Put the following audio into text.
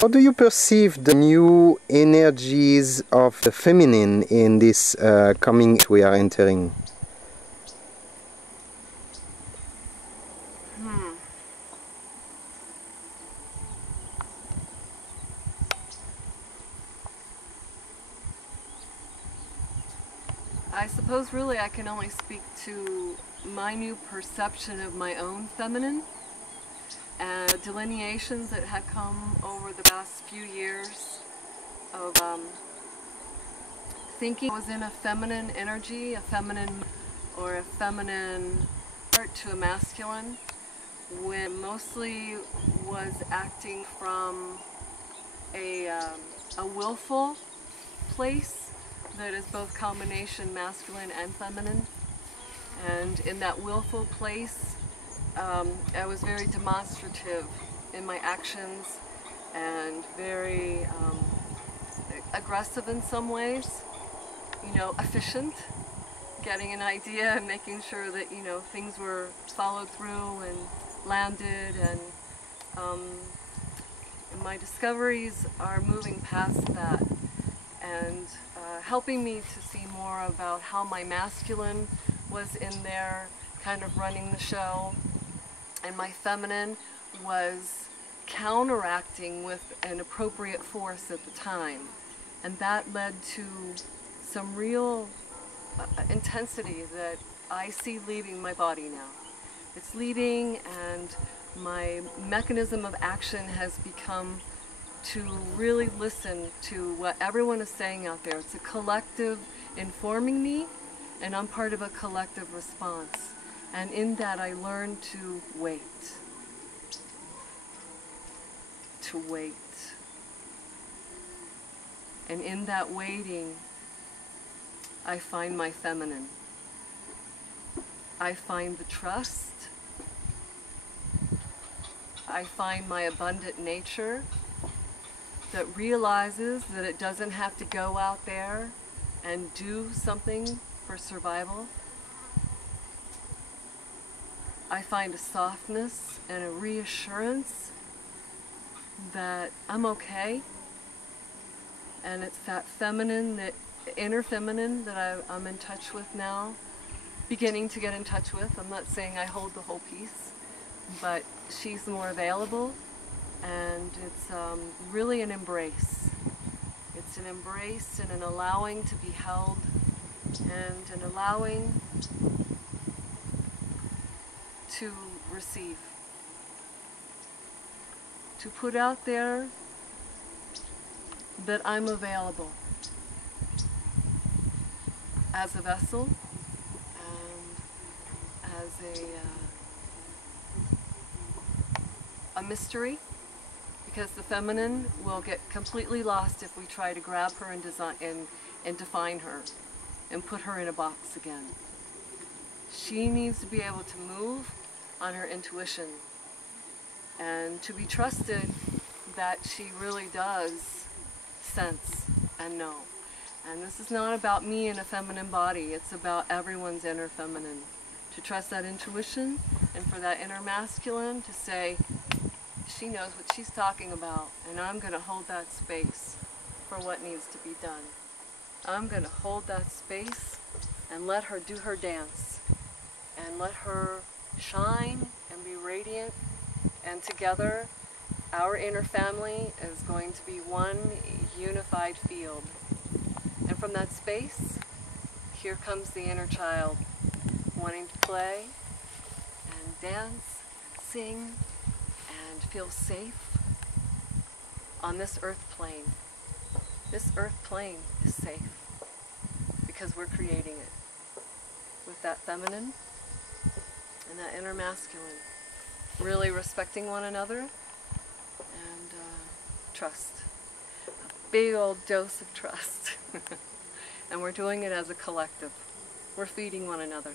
How do you perceive the new energies of the feminine in this coming we are entering? I suppose really I can only speak to my new perception of my own feminine and the delineations that have come over the past few years of thinking I was in a feminine energy, a feminine or a feminine part to a masculine, when mostly was acting from a willful place that is both combination masculine and feminine. And in that willful place, I was very demonstrative in my actions and very aggressive in some ways, you know, efficient, getting an idea and making sure that, you know, things were followed through and landed, and my discoveries are moving past that and helping me to see more about how my masculine was in there kind of running the show, and my feminine was counteracting with an appropriate force at the time. And that led to some real intensity that I see leaving my body now. It's leaving, and my mechanism of action has become to really listen to what everyone is saying out there. It's a collective informing me, and I'm part of a collective response. And in that I learned to wait. To wait. And in that waiting, I find my feminine. I find the trust. I find my abundant nature that realizes that it doesn't have to go out there and do something for survival. I find a softness and a reassurance that I'm okay. And it's that feminine, that inner feminine that I'm in touch with now, beginning to get in touch with. I'm not saying I hold the whole piece, but she's more available, and it's really an embrace. It's an embrace and an allowing to be held, and an allowing to receive. To put out there that I'm available as a vessel and as a mystery, because the feminine will get completely lost if we try to grab her and define her and put her in a box again. She needs to be able to move on her intuition and to be trusted that she really does sense and know. And this is not about me in a feminine body, it's about everyone's inner feminine. To trust that intuition, and for that inner masculine to say, she knows what she's talking about, and I'm going to hold that space for what needs to be done. I'm going to hold that space and let her do her dance, and let her shine and be radiant, and together our inner family is going to be one unified field. And from that space, here comes the inner child, wanting to play and dance, sing, and feel safe on this earth plane. This earth plane is safe because we're creating it with that feminine and that inner masculine, really respecting one another and trust. A big old dose of trust. And we're doing it as a collective. We're feeding one another.